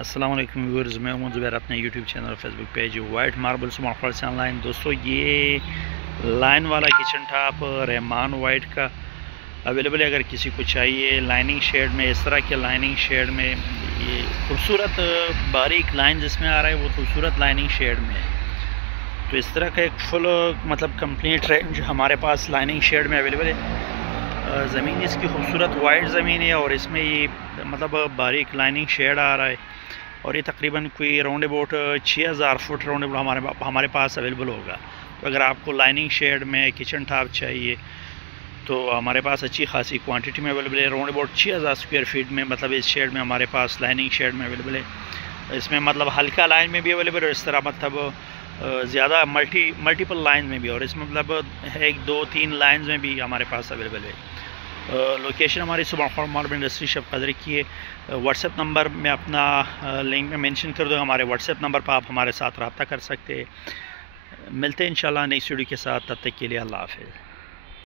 السلام علیکم ویورز، میں ہوں زبیر، اپنے یوٹیوب چینل اور فیس بک پیج وائٹ ماربل سمارٹ سے آن لائن۔ دوستو یہ لائن والا کچن ٹاپ رحمان وائٹ کا اویلیبل ہے، اگر کسی کو چاہیے لائننگ شیڈ میں، اس طرح کے لائننگ شیڈ میں، یہ خوبصورت باریک لائن جس میں آ رہا ہے وہ خوبصورت لائننگ شیڈ میں ہے۔ تو اس طرح کا ایک فل کمپلیٹ رینج ہمارے پاس لائننگ شیڈ میں اویلیبل ہے۔ زمین اس کی خوبصورت وائٹ زمین ہے اور اس میں یہ باریک لائننگ شیڈ آ رہا ہے، اور یہ تقریباً کوئی round about 6000 foot round about ہمارے پاس اویلیبل ہوگا۔ تو اگر آپ کو لائننگ شیڈ میں کچن ٹاپ چاہیے تو ہمارے پاس اچھی خاصی کوانٹٹی میں اویلیبل ہے۔ راؤنڈ اباؤٹ 6000 اسکوائر فیٹ میں اس شیڈ میں ہمارے پاس لائننگ شیڈ میں اویلیبل ہے۔ اس میں ہلکا لائن میں بھی اویلیبل ہے، اور اس طرح زیادہ ملٹیپل لائن میں بھی، اور اس میں 1 2 3 لائنز میں بھی ہمارے پاس اویلیبل ہے۔ لوکیشن ہماری صبح ماربل انڈسٹری شپ قدر کی ہے۔ واٹس ایپ نمبر میں اپنا لنک میں مینشن کر دوں، ہمارے واٹس ایپ نمبر پر آپ ہمارے ساتھ رابطہ کر سکتے ہیں۔ ملتے ہیں انشاءاللہ نیکسٹ ویڈیو کے ساتھ، تب تک کے لیے اللہ حافظ۔